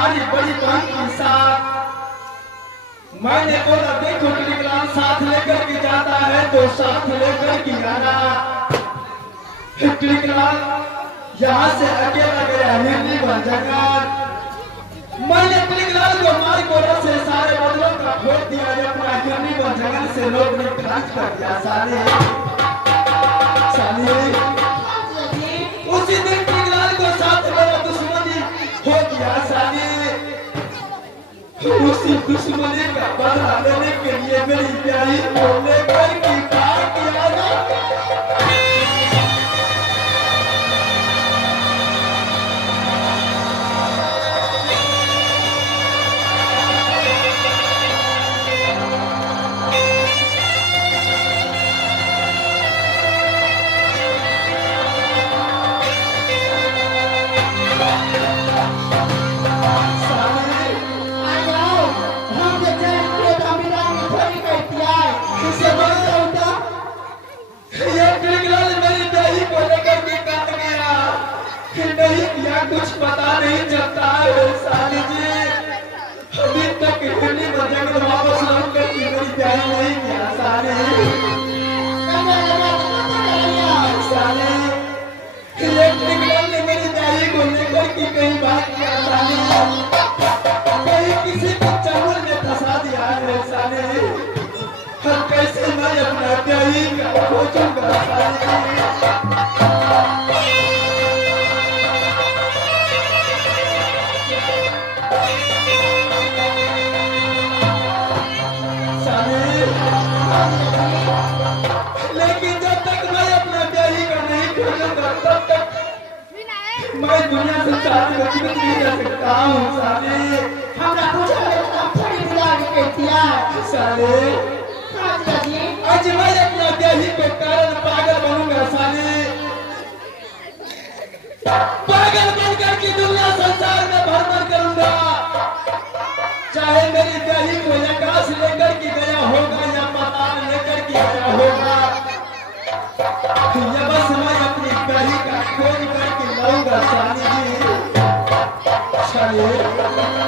तुम्हारी बड़ी बहन के साथ। मैंने बोला देखो टिकलाल साथ लेकर के जाता है तो साथ लेकर के आना। टिकलाल यहाँ से अकेला गया हिरनी बन जंगल। मैंने टिकलाल को मार कोड़ा से सारे बदलों का फोड़ दिया जब अपना हिरनी बन जंगल से लोग ने खर्च कर दिया साले। उसी दिन टिकलाल को साथ मेरा दुश्मनी हो गया साले। उसी दुश्मनी का बदला लेने के लिए मेरी प्यारी को लेकर के भाग गया। कुछ पता नहीं चलता है साली जी। अभी तक हिरनी बन जंगल वापस लौट कर मेरी प्यारी नहीं किया साली। साली ने मेरी प्यारी को लेकर के कई बात किया साली। कहीं किसी को चंगुल में फंसा दिया है साली। हम कैसे मैं अपना प्यारी का खोजूंगा साली। लेकिन जब तक मैं अपना प्यारी का नहीं खोजूंगा तब तक मैं दुनिया से साथ में जीवित नहीं रह सकता हूँ साले। हमरा कुछ थोड़ी बुलाने के दिया साले। आज मैं अपना प्यारी के कारण पागल बनूंगा साले। पागल बनकर की दुनिया संसार में भ्रमण करूंगा। चाहे मेरी प्यारी को आकाश लेकर के गया होगा या पाताल लेकर के गया होगा, या बस मैं अपनी प्यारी का खोज करके लाऊंगा साली जी। चलिए